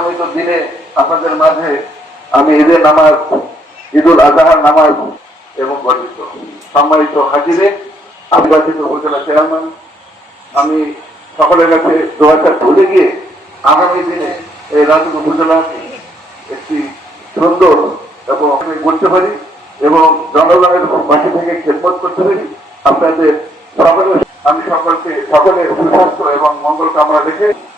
এই দিনে আপনাদের মাঝে আমি ঈদের নামাজ, ঈদুল আজহার নামাজ এবং গর্বিত, সম্মানিত হাজিরে আদিবাসী উপজেলা চেয়ারম্যান। আমি সকলের কাছে দোয়াটা ভুলে গিয়ে আগামী দিনে এই রাজুক উপজেলা একটি সুন্দর এবং আমি করতে পারি এবং জনগণের পাশে থেকে খেদমত করতে পারি। আপনাদের সকলে আমি সকলকে সকলের সুস্বাস্থ্য এবং মঙ্গল কামনা রেখে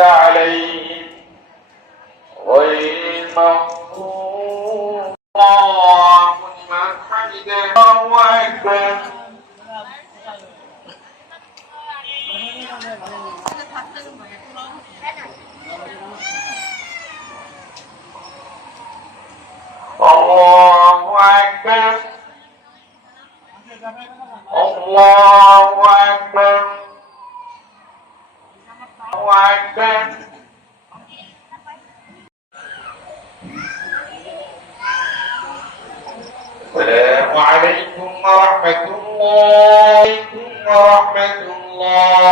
عليهم غير المغضوب الله لمن حمده الله أكبر الله أكبر الله أكبر ngoài trang السلام عليكم ورحمة الله ورحمة الله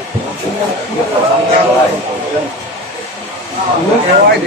かわいい。